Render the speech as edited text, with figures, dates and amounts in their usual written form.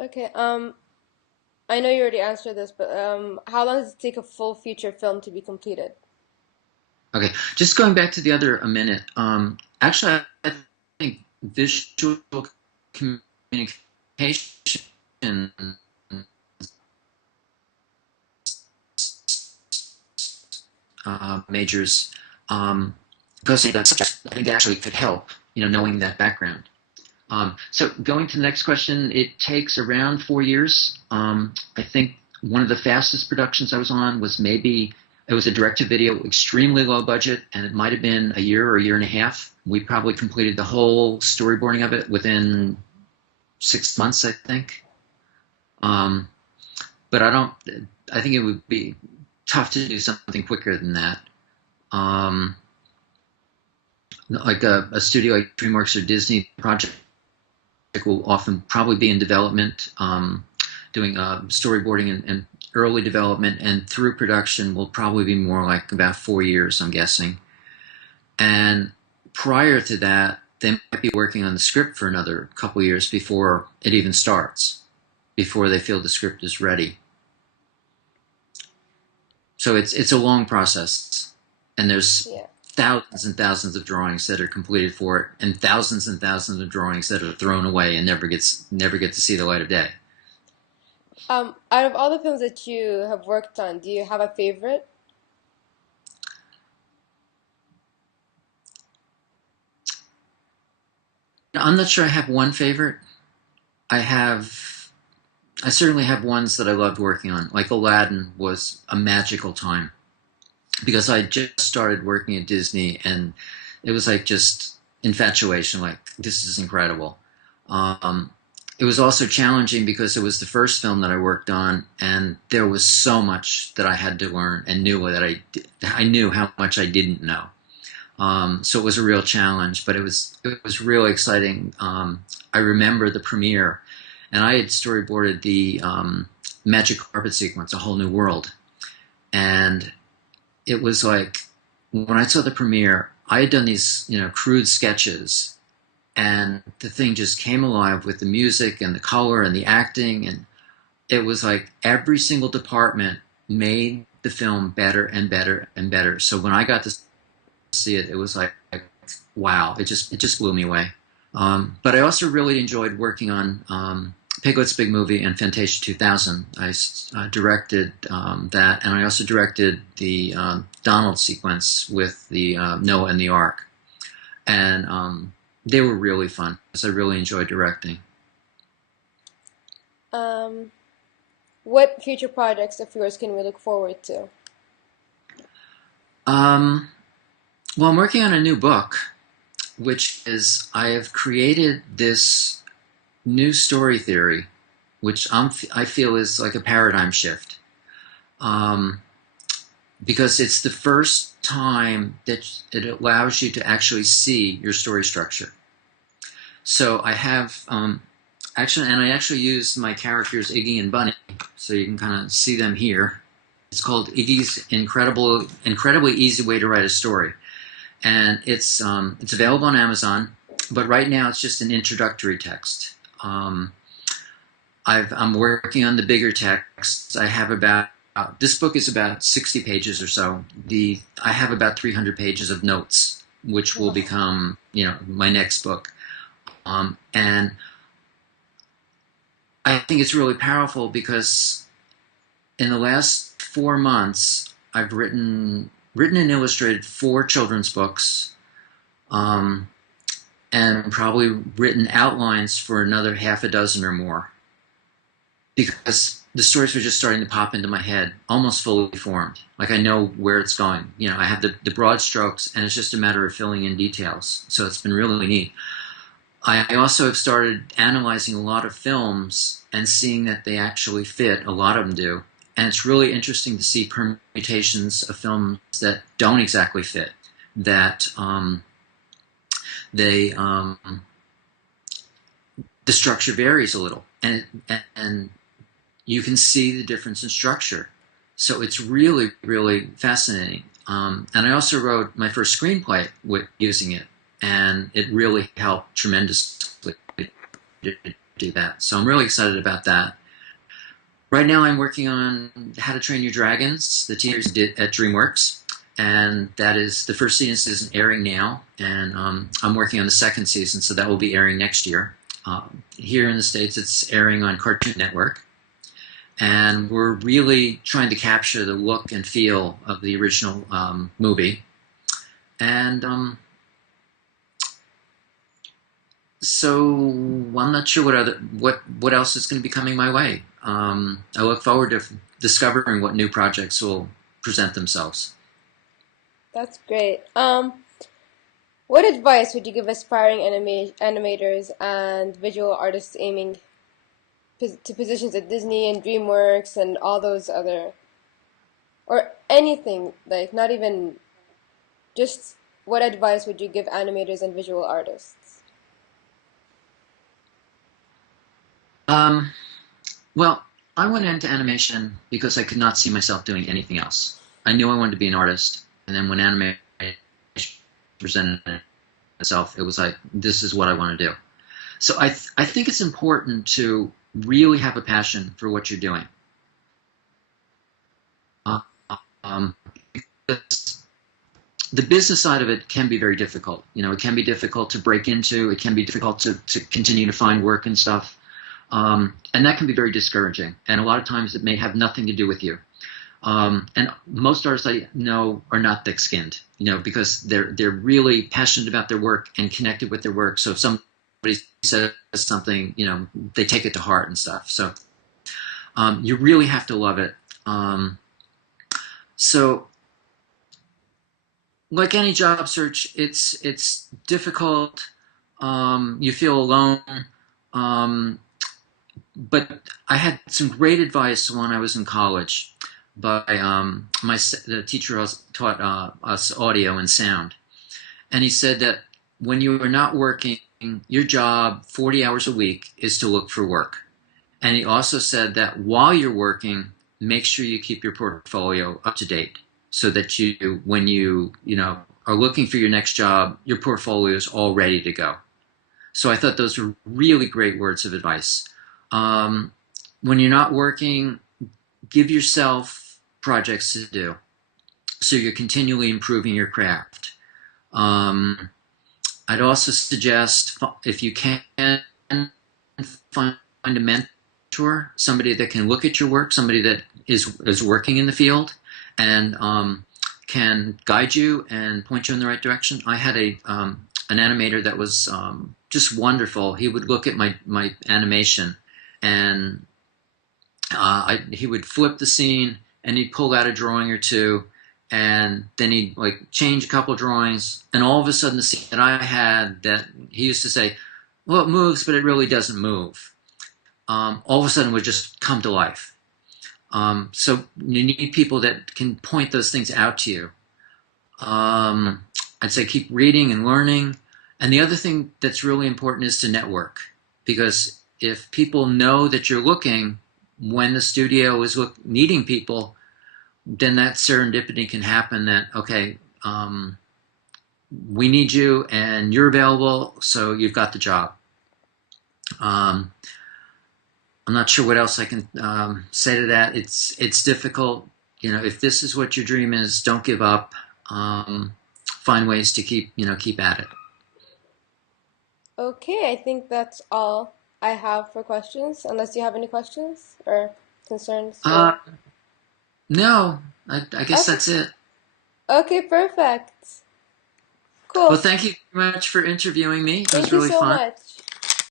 Okay. I know you already answered this, but how long does it take a full feature film to be completed? Okay, just going back to the other a minute. Actually, I think visual communication majors, because of that subject, I think that actually could help. Knowing that background. So going to the next question, it takes around 4 years. I think one of the fastest productions I was on was maybe it was a direct-to-video, extremely low budget, and it might have been a year or a year and a half. We probably completed the whole storyboarding of it within 6 months, I think. Um, but I don't. I think it would be tough to do something quicker than that. Um, like a studio like DreamWorks or Disney project will often probably be in development, doing storyboarding and early development, and through production will probably be more like about 4 years, I'm guessing. And prior to that, they might be working on the script for another couple years before it even starts, before they feel the script is ready. So it's a long process, and there's Yeah. thousands and thousands of drawings that are completed for it, and thousands of drawings that are thrown away and never get to see the light of day. Out of all the films that you have worked on, do you have a favorite? I'm not sure I have one favorite. I have I certainly have ones that I loved working on. Like Aladdin was a magical time because I just started working at Disney, and it was like just infatuation. Like, this is incredible. Um, it was also challenging because it was the first film that I worked on, and there was so much that I had to learn and knew that I knew how much I didn't know. So it was a real challenge, but it was really exciting. I remember the premiere, and I had storyboarded the magic carpet sequence, A Whole New World, and it was like when I saw the premiere, I had done these crude sketches, and the thing just came alive with the music and the color and the acting, and it was like every single department made the film better and better and better. So when I got to see it, it was like wow, it just blew me away. But I also really enjoyed working on Piglet's Big Movie and Fantasia 2000. I directed that, and I also directed the Donald sequence with the Noah and the Ark, and they were really fun because I really enjoyed directing. Um, what future projects of yours can we look forward to? Um, well, I'm working on a new book, which is I have created this new story theory, which I feel is like a paradigm shift. Um, because it's the first time that it allows you to actually see your story structure. So I have I actually use my characters Iggy and Bunny, so you can kind of see them here. It's called Iggy's Incredibly Easy Way to Write a Story, and it's available on Amazon. But right now it's just an introductory text. I'm working on the bigger text. I have about this book is about 60 pages or so. I have about 300 pages of notes, which will Wow. become my next book. And I think it's really powerful because in the last 4 months, I've written and illustrated four children's books, um, and probably written outlines for another half a dozen or more because the stories were just starting to pop into my head, almost fully formed. Like I know where it's going. I have the broad strokes, and it's just a matter of filling in details. So it's been really neat. I also have started analyzing a lot of films and seeing that they actually fit. A lot of them do. And it's really interesting to see permutations of films that don't exactly fit, that they the structure varies a little, and you can see the difference in structure. So it's really, really fascinating. And I also wrote my first screenplay using it, and it really helped tremendously. do that. So I'm really excited about that. Right now, I'm working on How to Train Your Dragons, the TV series did at DreamWorks, and that is the first season is airing now, and I'm working on the second season, so that will be airing next year. Here in the States, it's airing on Cartoon Network, and we're really trying to capture the look and feel of the original movie. And so I'm not sure what else is going to be coming my way. I look forward to discovering what new projects will present themselves. That's great. What advice would you give aspiring animators and visual artists aiming to positions at Disney and DreamWorks and all those other, or anything, like not even just what advice would you give animators and visual artists? Um, well, I went into animation because I could not see myself doing anything else. I knew I wanted to be an artist, and then when animation presented itself, it was like, this is what I want to do. So I think it's important to really have a passion for what you're doing. Uh, um, because the business side of it can be very difficult. You know, it can be difficult to break into. It can be difficult to continue to find work and stuff. And that can be very discouraging. And a lot of times it may have nothing to do with you. And most artists I know are not thick-skinned, you know, because they're really passionate about their work and connected with their work. So if somebody says something, you know, they take it to heart and stuff. So you really have to love it. So like any job search, it's difficult. You feel alone. But I had some great advice when I was in college by the teacher who taught us audio and sound. And he said that when you are not working, your job 40 hours a week is to look for work. And he also said that while you're working, make sure you keep your portfolio up to date so that when you know, are looking for your next job, your portfolio is all ready to go. So I thought those were really great words of advice. When you're not working, give yourself projects to do so you're continually improving your craft. I'd also suggest, if you can, find a mentor, somebody that can look at your work, somebody that is working in the field and can guide you and point you in the right direction. I had an animator that was just wonderful. He would look at my animation, and he would flip the scene, and he'd pull out a drawing or two, and then he'd like change a couple drawings, and all of a sudden the scene that I had that he used to say, well, it moves, but it really doesn't move, all of a sudden would just come to life. So you need people that can point those things out to you. I'd say keep reading and learning. And the other thing that's really important is to network, because if people know that you're looking when the studio is needing people, then that serendipity can happen that, okay, we need you and you're available, so you've got the job. I'm not sure what else I can say to that. It's difficult. You know, if this is what your dream is, don't give up. Find ways to keep at it. Okay, I think that's all I have for questions, unless you have any questions or concerns Uh, for... no, I guess Okay, that's it. okay, perfect. Well, Cool. thank you very much for interviewing me. It was Thank you really so fun. much.